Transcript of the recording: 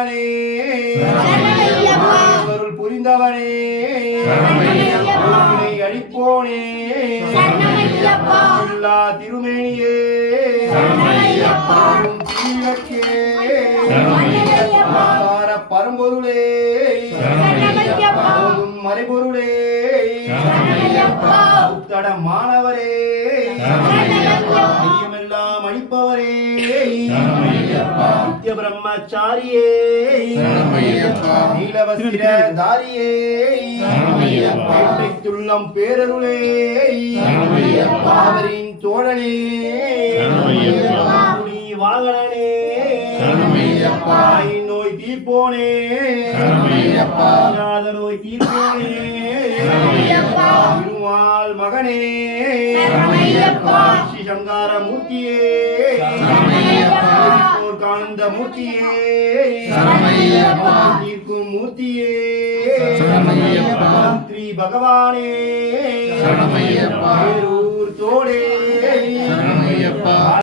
புரிந்தவனே அருள் புரிந்தவனே உன்னை அழிப்போனே. எல்லா திருமேனியே. பரம்பொருளே. மறைபொருளே. உத்தட மாணவரே. ஐயமெல்லாம் அழிப்பவரே. நித்ய பிரம்மச்சாரியே. நீலவஸ்திர தாரியே. துள்ளம் பேரருளே. பாவரின் தோழனே தாய் நோய் தீர்ப்போனே. நோய் தீர்ப்போனே. திருமால் மகனே. ஸ்ரீ மூர்த்தியே தீர்க்கும் மூர்த்தியே ஸ்ரீ பகவானே. பேரூர் தோடே.